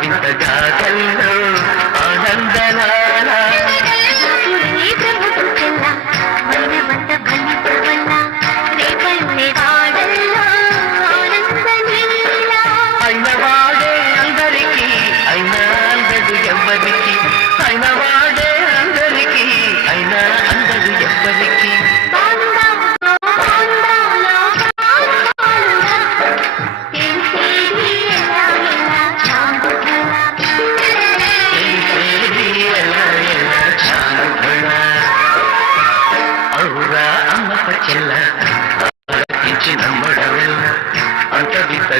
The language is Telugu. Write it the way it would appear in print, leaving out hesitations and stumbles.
వింత జాతల్లో ఆనందనాల అయినవాడే అందరికీ అయినా అందదు ఎవ్వరికి అయినవాడే అందరికీ అయినా అందదు ఎవ్వరికి చెల్ల నమ్మడవెల్ల అంత వింత